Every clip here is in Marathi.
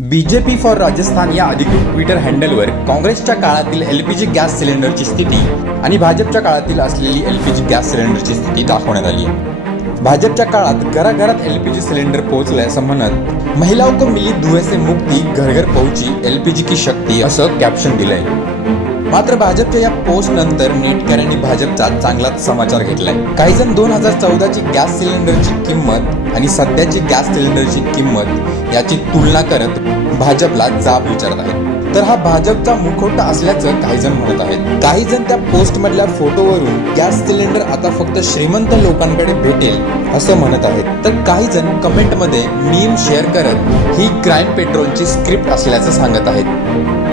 बीजेपी फॉर राजस्थान या अधिकृत ट्विटर हँडलवर काँग्रेसच्या काळातील एलपीजी गॅस सिलेंडरची स्थिती आणि भाजपच्या काळातील असलेली एलपीजी गॅस सिलेंडरची स्थिती दाखवण्यात आली भाजपच्या काळात घराघरात एलपीजी सिलेंडर पोहोचलंय असं म्हणत महिलाओं को मिली धुएं से मुक्ती घर घर एलपीजी की शक्ती असं कॅप्शन दिलंय. मात्र भाजपच्या या पोस्ट नंतर नेटकऱ्यांनी भाजपचा चांगलाच समाचार घेतलाय. काही जण दोन हजार चौदाची गॅस सिलेंडरची किंमत आणि सध्याची गॅस सिलेंडरची किंमत याची तुलना करत भाजपला जाब विचारत आहेत. तर हा भाजपचा मुखवटा असल्याचं काही जण म्हणत आहेत. काही जण त्या पोस्ट मधल्या फोटोवरून गॅस सिलेंडर आता फक्त श्रीमंत लोकांकडे भेटेल असं म्हणत आहेत. तर काही जण कमेंटमध्ये मीम शेअर करत ही क्राईम पेट्रोलची स्क्रिप्ट असल्याचं सांगत आहेत.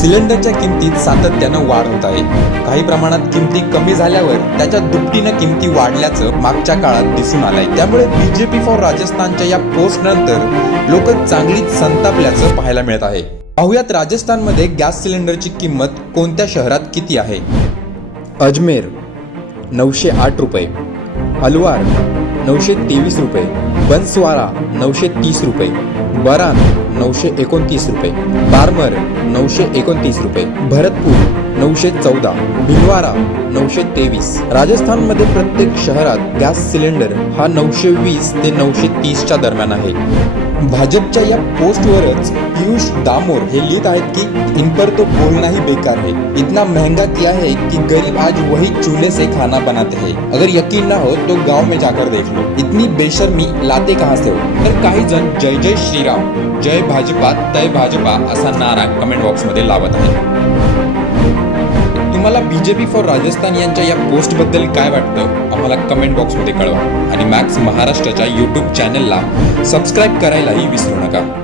सिलेंडरच्या किमतीत सातत्यानं वाढ होत आहे. काही प्रमाणात किमती कमी झाल्यावर त्याच्या दुपटीनं किमती वाढल्याचं मागच्या काळात दिसून आलंय. त्यामुळे बीजेपी फॉर राजस्थानच्या या पोस्ट नंतर लोक चांगलीच संतापल्याचं पाहायला मिळत आहे. पाहुयात राजस्थानमध्ये गॅस सिलेंडरची किंमत कोणत्या शहरात किती आहे? अजमेर नऊशे आठ रुपये. अलवार नऊशे तेवीस रुपये. बन्सवारा नऊशे तीस रुपये. बरान नऊशे एकोणतीस रुपये बारमर नऊशे एकोणतीस रुपये भरतपूर नऊशे चौदा भिलवारा नऊशे तेवीस. राजस्थानमध्ये प्रत्येक शहरात गॅस सिलेंडर हा नऊशे वीस ते नऊशे तीसच्या दरम्यान आहे. भाजपच्या या पोस्टवरच पियुष दामोर हे लिहित आहेत की इन पर तो बोलना ही बेकार है इतना महंगा किया है कि गरीब आज वही चूल्हे से खाना बनाते हैं. अगर यकीन ना हो तो गांव में जाकर देख लो. इतनी बेशर्मी लाते कहाँ से हो? तर काही जण जय जय श्रीराम जय भाजपा तय भाजपा असा नारा कमेंट बॉक्समध्ये लावत आहेत. तुम्हाला पी फॉर राजस्थान यांच्या या पोस्टबद्दल काय वाटतं आम्हाला कमेंट बॉक्समध्ये कळवा. आणि मॅक्स महाराष्ट्राच्या यूट्यूब चॅनलला सबस्क्राईब करायलाही विसरू नका.